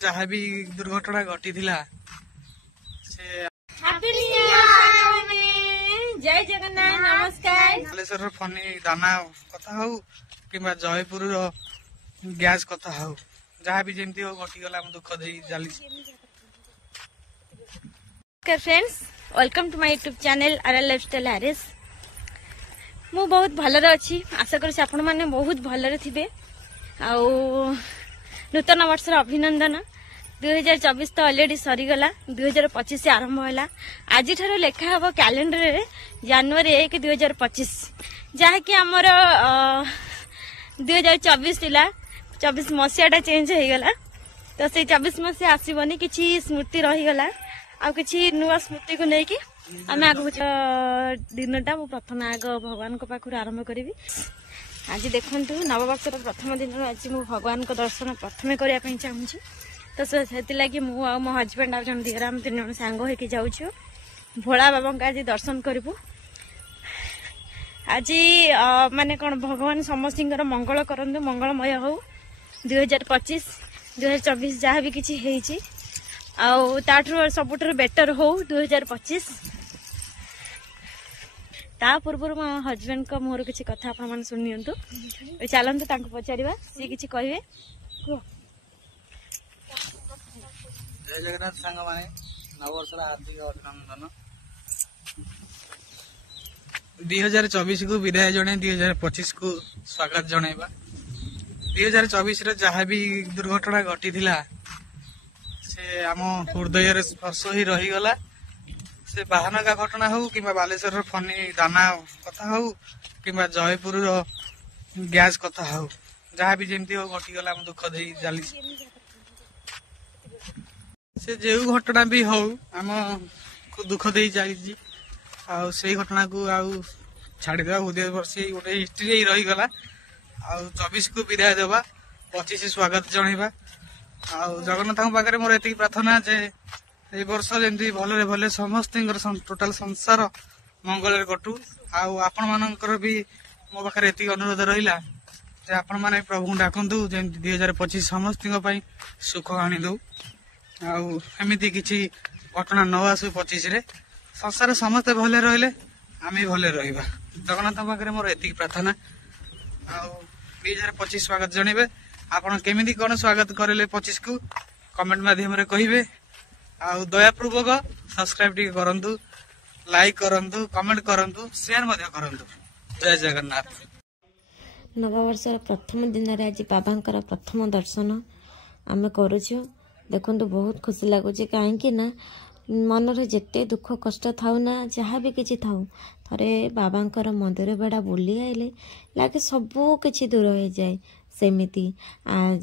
जहाँ भी दुर्घटना घटी से जय जगन्नाथ नमस्कार। बालेश्वर फनी दाना कथा हो कि जयपुर गैस कथा हो जहाँ भी जमी हो घटीगला दुख दे जाली। Friends welcome to my YouTube channel R lifestyle RS. मु बहुत भलरे अच्छी आशा करूँ आपण मैंने बहुत भलरे थे। नूतन वर्ष अभिनंदन। 2024 तो ऑलरेडी सरीगला 2025 आरंभ है। आज ठार लेखा हम कैलेंडर रे जनवरी 1 2025 जहाँकि आमर 2024 थिला 24 मसीहाटा चेंज हो गला। तो से 24 मसीहा आसबनी कि स्मृति रहीगला आ कि नुआ स्मृति को लेकिन आम आग दिनटा मु प्रथम आग भगवान पाखर आरंभ करी। आज देखु नववर्षर प्रथम दिन आज मु भगवान को दर्शन प्रथम करने चाहूँगी। तो से मु आ मो हजबैंड आ जन दिहरा आम 3 जन सांग होके जाऊँ भोला बाबा का आज दर्शन करूँ। आज माने कौन भगवान समस्त मंगल करंतु मंगलमय हो 2025 2024 जहाँ भी किसी है आठू सबुठ बेटर हो 2025। ता पूर्व मो हजबैंड को मोर किसी कथा आपण मैंने शुणी चलतु पचार सी कि कहे। जय जगन्नाथ सांग माने नववर्ष हार्दिक अभिनंदन। 2024 को विदाय जणे 2025 को स्वागत जणाइबा। 2024 रे जहाँ भी दुर्घटना घटी से आम हृदय स्पर्श ही रहीगला। से वाहन का घटना हो कि बालेश्वर फनी दाना कथा हो कि जयपुर गैस कथा हो जहाँ भी जमी हो घटीगला दुख दे जाली। से जो घटना भी हो आम को दुख दे चली से घटना को छाड़ीदे हृदय वर्षी गोटे हिस्ट्री रहीगला। 24 को विदाय देवा 25 स्वागत जनइबा। जगन्नाथ पाखे मोर एति प्रार्थना जे ए वर्ष जमी भले भले समस्त टोटाल संसार मंगल कटू। आपण मानकर भी मो पाखे एति अनुरोध रहा जे आपण माने प्रभु डाकतु जमी 2025 समस्त सुख आनी दो एमती किसी घटना न आसू 25 रे संसार समस्ते भले रहिले आम भले रहा। जगन्नाथ पाखे मोर एति प्रार्थना 2025 स्वागत जनइबे। आपण केमिति कौन स्वागत करेले 25 को कमेंट माध्यम रे कहिबे। दयापूर्वक सब्सक्राइब टी करंतु, लाइक करंतु, कमेंट करंतु, शेयर मध्य करंतु। जय जगन्नाथ। नववर्ष प्रथम दिन रे आज बाबांकर प्रथम दर्शन आम करूछु। देखंतु बहुत खुशी लगुच कहीं ना मनरे जेते दुख कष्ट थाउ ना जहाँ भी किसी थाउ थरे बाबांकर मंदिर बेड़ा बुली आइले लगे सबू किछि दूर हो जाए। सेमिति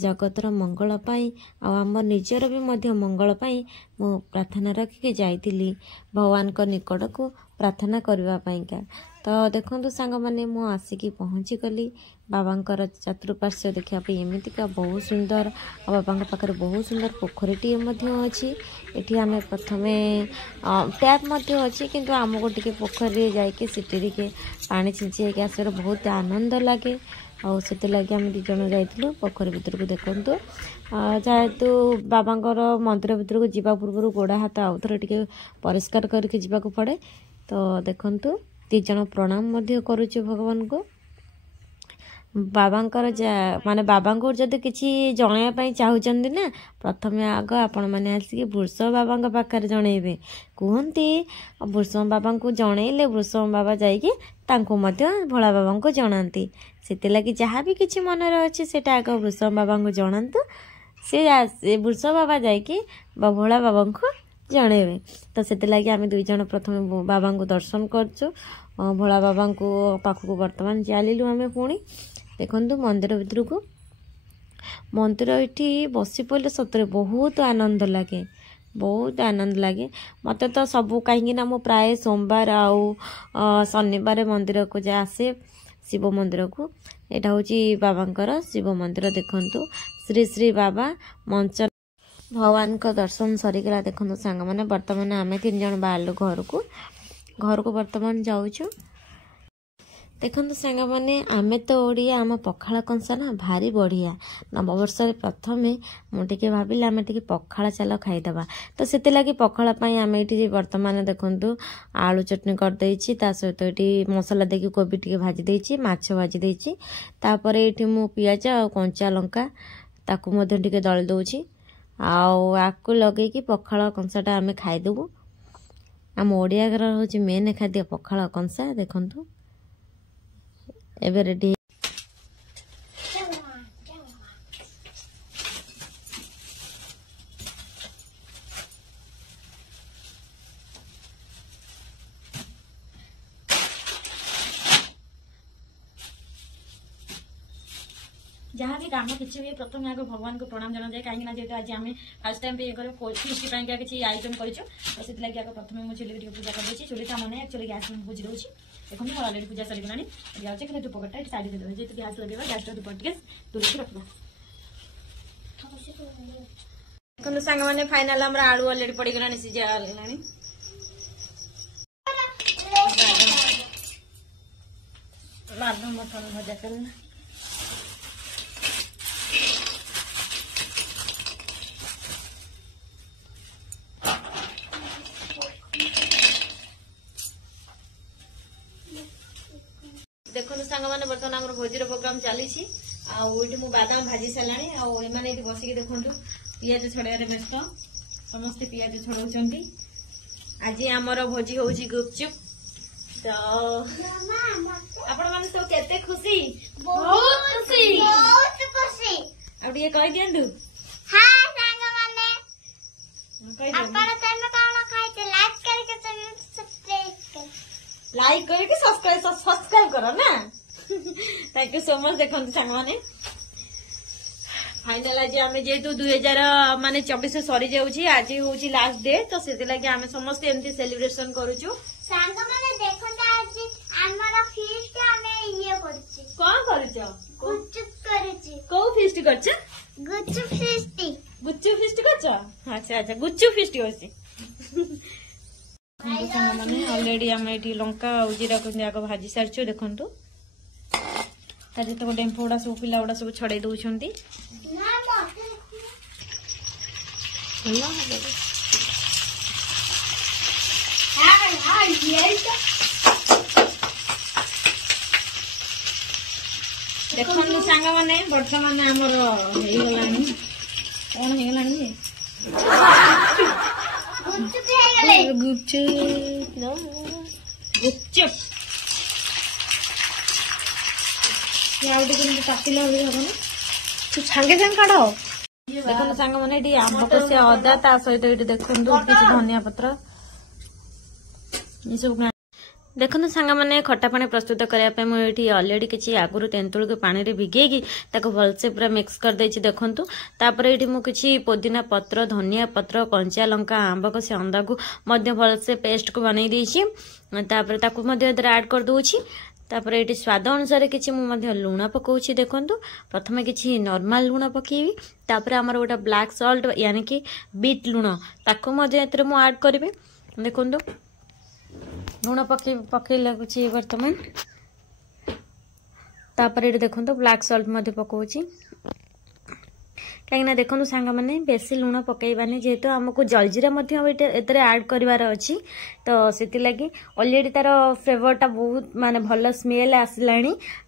जगतर मंगल पाई आम निजर भी मध्य मंगल पाई मु प्रार्थना रखिके जाइतिली भगवान को निकट को प्रार्थना करबा पाइका। तो देखंतु सांग माने मु आसिकी पहुँची गली बाबांकर चतुर्पार्श्व देखा एमतीका बहुत सुंदर बाबा पाखे बहुत सुंदर पोखरीटी अच्छी। एठी आमे प्रथमे टैप अच्छी किंतु आमको टिके पोखरी जाइके सिटी टिके पानी छिंची आसर बहुत आनंद लगे। से लगे आम 2 जन जाइलु पोखरी भितर को। देखु जेहेतु बाबांकर मंदिर भितर को जीवा पूर्व गोड़ा हाथ आउ थे टिके परिष्कार करके जीवाक पड़े। तो देखंतु 2 जन प्रणाम करुचे भगवान को। बाबांकर माने बाबा को जदि किसी जनवाई चाहूँगी ना प्रथम आग आपण मैंने आसिक वृषभ बाबा पाखे जनइबे। कहते वृषभ बाबा को जनइले वृषभ बाबा जाइए भोला बाबा को जनाती। से लगी जहाँ भी किसी मनरे अच्छे से आग वृषभ बाबा को जनातु से वृषभ बाबा जाइए भोला बाबा को जनइबे। तो से लगी आम 2 जन प्रथम बाबा को दर्शन करचु भोला बाबा को पाखक बर्तमान चलू आम पुणी। देखंतु मंदिर भीतर को मंदिर ये बसी पड़े सतरे बहुत आनंद लगे मत तो सबू कहीं मो प्राय सोमवार आउ शनिवार मंदिर को जा आसे शिव मंदिर को। यहाँ हूँ बाबांकर शिव मंदिर। देखंतु श्री श्री बाबा मंच भगवान को दर्शन सरीगला। देखंतु सांग माने वर्तमान आम 3 जन बाहर घर को बर्तमान जाऊँ। देखो सांग मैंने आमे तो ओडिया आम पखाड़ कंसा ना भारी बढ़िया नववर्ष प्रथमे मुझे भाविली आम टे पखाड़ चाल खाईदे तो से लगी पखाड़ आम ये बर्तमान देखु आलू चटनी करदे सहित ये मसला देकी कोबी टे भाजी देछि माछ भाजी देछि तापर ये मु पियाज आ कंचा लंका ताकू टे दली दौची आकु लगे पखाड़ कंसाटा आम खाईदेबू आम ओडिया घर हूँ मेन खाद्य पखाड़ कंसा देखु एबे रेडी जहाँ भी काम किसी भी प्रथम आगे भगवान को प्रणाम जना जाए कहीं जेहतु आज आम फास्ट टाइम ये फिस्ट किसी आइटम कर प्रथम मुझे चुली पूजा कर चुलीटा मैंने एक्चुअली गैस बुझी दूसरी देखो मैं अलरेडी पूजा सरीगलानी जाऊँचे कि धूपकटा साइड देदेवे जेहतु गैस लगे गैस धूप टे दूर रखा देखो सांग मैंने फाइनाल आम आलू अलरेडी पड़गला सीझा बादाम मटन भजा कर देखो सांग मैंने बर्तमान आम भोजीर प्रोग्राम चली मु बादाम भाजी सारे मैंने बसिक देखु पियाज छड़ाइे व्यस्त समस्ते पियाज छड़ाऊँ आज आमर भोजी हूँ गुपचुप तो आपण मैंने सब केते खुशी बहुत खुशी अब ये कह दियंतु हां सांग माने आपण तने कोन खाइते लाइक करके सब्सक्राइब करो ना थैंक यू सो मच देखो सांग मैंने फाइनल आज आम जेहेतु 2000 माने 24 सरी जाऊँगी आज हूँ लास्ट डे तो से लगे आम समस्त एमती सेलिब्रेशन करूछु सांग माने देखो आज हमर फीस्ट हमें ये करछि कौन करूछो गुच्चुप करछि को फीस्ट करछ गुच्चुप फीस्ट करछ अच्छा अच्छा गुच्चुप फीस्ट होछि माने ऑलरेडी आम ये लंका और जीरा को भाजी सारी देखु तार तो डेम्फो गुड़ा सब पिला गुड़ा सब छड़े दौरान देखो सांग मैंने बर्तमान आमर कौन गुपचुप पातिला हम तू सांगे सांगे काढ़ देखो सांग मैंने आम को से अदा ता सहित ये देखो किसी धनिया पत्र ये सब देखो सांग मैंने खटा पानी प्रस्तुत करने मुझे अलरेडी किसी आगुरी तेंतुल को पानी में भिगेगी भलसे पूरा मिक्स कर देछि देखु तापर ये मुझे पुदीना पत्र धनिया पत्र कंचा लंका आंब को से अंदा को भलसे पेस्ट को बनई देछि तापर ताकू ऐड कर दूची तापर ये स्वाद अनुसार किसी मुझे लुण पकाउछि देखु प्रथम किसी नॉर्मल लुण पकेबी तापर आमर गोटे ब्लैक सॉल्ट यानी कि बीट लुण ताकू ऐड करेंगे देखु लुण पकई लगुच बर्तमान तापर ये देखो ब्लैक सॉल्ट पकाउछि कहीं देखो सांग मैंने बेसी लुण पकईबानी जेहेतु आमको जलजीरा ऐड करार अच्छी तो से लगी ऑलरेडी तार फ्लेवरटा बहुत माने भल स्मेल आसला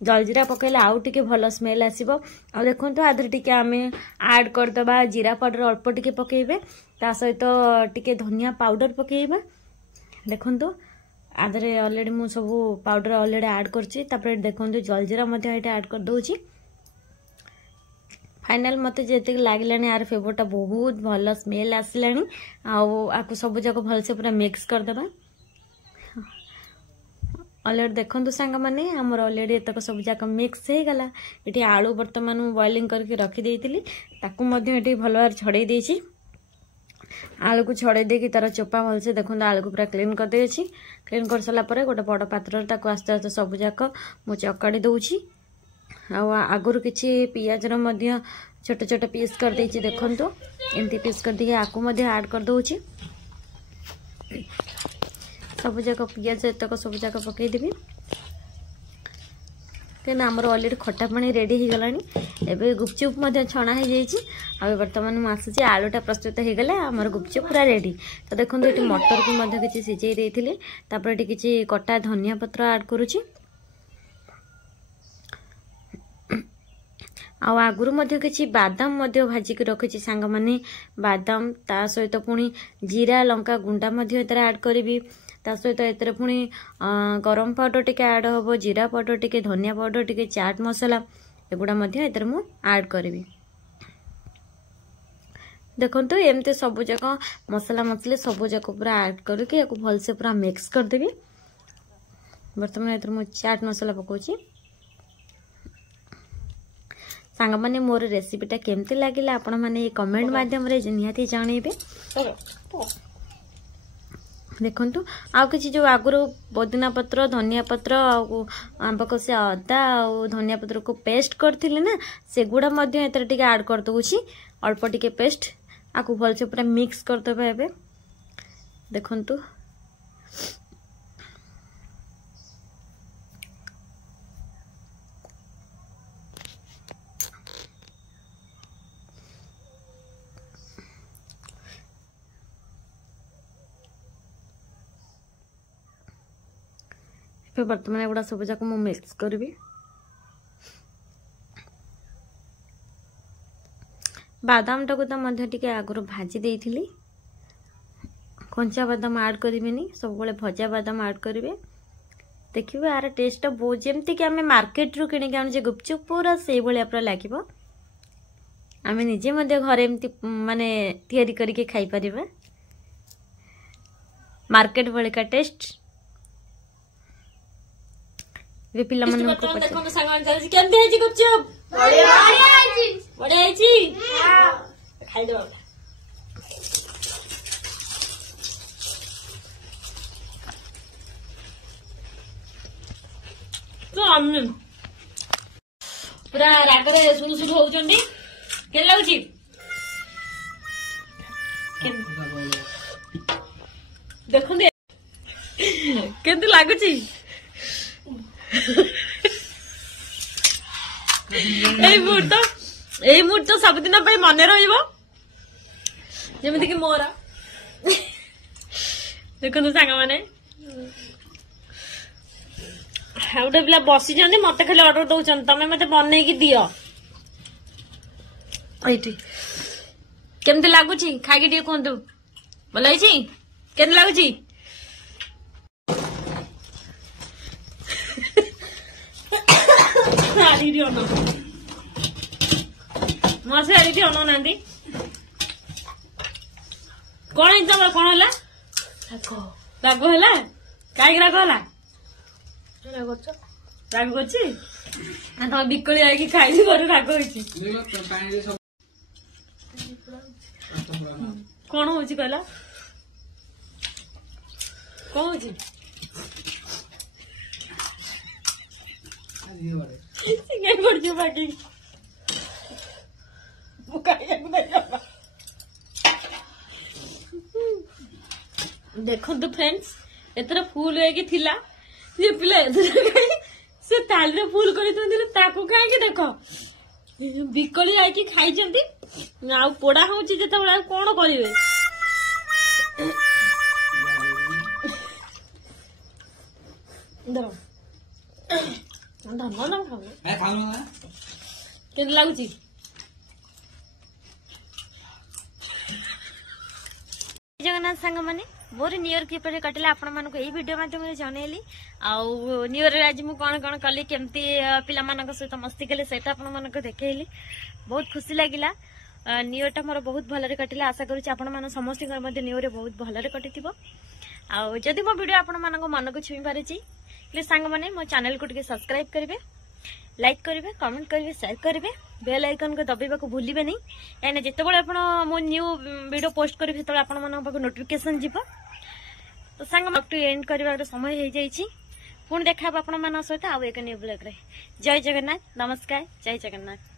जलजीरा पकईले आउ टे भल स्मेल आसो आ देखो आधे टे आम ऐड करदे जीरा पाउडर अल्प टे पकईबे ता सहित टे धनिया पाउडर पकईबा देखो आधे ऑलरेडी मु सब पाउडर ऑलरेडी ऐड कर देखो जलजीरा ऐड कर दूची फाइनल मत जी लगे यार फ्लेवरटा बहुत भल स्मेल आसला आपको सब जाक भलसे पूरा मिक्स करदे ऑलरेडी देखो सांग मैंने आमर ऑलरेडी एतक सब जाक मिक्स हो गला ये आलू बर्तमान बॉइलिंग करके रखी ताकू भल भाव छड़े देछि आलू को छड़े देकी तार चोपा भलसे देखो आलू को पूरा क्लीन कर देछि क्लीन कर सारा गोटे बड़ पात्र आस्ते आस्ते सब जाक मु चकड़ी दूची आगुरी किसी पियाज छोट छोट पीस कर देछि देखो एमती पीस कर दी आकू ऐड कर दूची सब जाक पियाज एतक सब जाक पकईदेवी कहीं आमर अलरेडी खटा पानी रेडी हो गलानी एबे गुपचुप मध्य छणा हो जाइए आ बर्तमान मु आसुची आलूटा प्रस्तुत हो गला आमर गुपचुप पूरा रेडी तो देखो ये मटर को मध्य किसी सिझे देइथिले तापर ये किसी कटा धनिया पत्र ऐड करूची आगुरी मध्य किसी बादाम मध्य भाजिक रखी सांग माने बादाम ता सहित पुणी जीरा लंका गुंडा मध्य एतरे ऐड करी ता सहित एतरे पुणी गरम पाउडर टिके ऐड हम जीरा पाउडर टिके धनिया पाउडर टिके चाट मसला एगुड़ा मध्य एतरे मु ऐड करी देखो एमती सब जाक मसला मसली सब जाक पूरा ऐड करके भलसे पूरा मिक्स करदेवी बर्तमान एतरे मु चाट मसला पकाउची सांग माने मोर रेसिपीटा केमती लागिला आपण माने कमेंट माध्यम रे निहाती जानेबे देखंतु आउ किछि जो आगुरो पुदीना पत्र धनिया पत्र आंब कसे अदा और धनिया पत्र को पेस्ट करथिले ना सेगुडा मध्य एतरे टिके ऐड कर दउछि अल्प टिके पेस्ट आकु भलसे पूरा मिक्स कर देबे एबे देखंतु फिर बर्तमान एगुड़ा सब जाक मु मिक्स करी बादाम टाक तो मध्य टिके आगुर भाजी देइथिली कंचा बादाम ऐड करिवेनी सब बेले भजा बादाम ऐड करिवे देखिबे आर टेस्ट बहुत जेमती कि आमे मार्केट रू किनि के गुपचुप पूरा से भलिया पूरा लागिबो आमे निजे मध्य घरे एमती माने तयारी करके खाई परिबे मार्केट भले का टेस्ट वे पिला मन को पछ देखो संग चल केमती है जी गुपचुप बड़े है जी हां खाई दो तो हमने पूरा रागरे सुन सुन हो जंडी के लागुची देखो दे केमती लागुची এই মুহূর্ত सबदिन मन रमी कि मोर देखो सांग मैंने गोटे पिला बसी मत खाली अर्डर दौरान तमें मत बन दियो केमती लगुच खाई टे कहतु भल के लगुच मसे अना कौन कौन है राग है कहीं राग है राग कर बिकली आई खाई राग कौन हो कहला कौन हो बाकी देखो तो फ्रेंड्स एतर फुल थिला ये पिला से ताली रे फुल कर ताको कहीं देख बिकली आई खाई आ पोड़ा हो कौन करेंगे लगुच जगन्नाथ सांग मैंने मोर न्यू इयर किपर कटिला आपण मानक एई वीडियो माध्यम जनइली आउ न्यू इयर आज मु कोन कोन कली केमती पिला मानक सहित मस्ती कले सेटा आपण मानक देखैली बहुत खुशी लागिला न्यू इयर टा मोर बहुत भलरे कटिला आशा करूची आपण मान समस्त मध्ये न्यू इयर बहुत भलरे कटिथिबो आउ जदि मो वीडियो आपण मानक मन को छुई पारिची प्लीज सांग माने मो चैनल को टिके सब्सक्राइब करिवे लाइक करेंगे कमेंट करेंगे शेयर करेंगे बेल आइकन को दबाइबा को भूलिबे नहीं यानी जितेबाला आपण मो न्यू वीडियो पोस्ट करी सेतबे आपण मन पाक नोटिफिकेशन जीव तो सांग अप टू एंड करबार समय हो जाइछि पुणी देखा आपण मन सहित आउ एक न्यू ब्लॉग रे जय जगन्नाथ नमस्कार जय जगन्नाथ।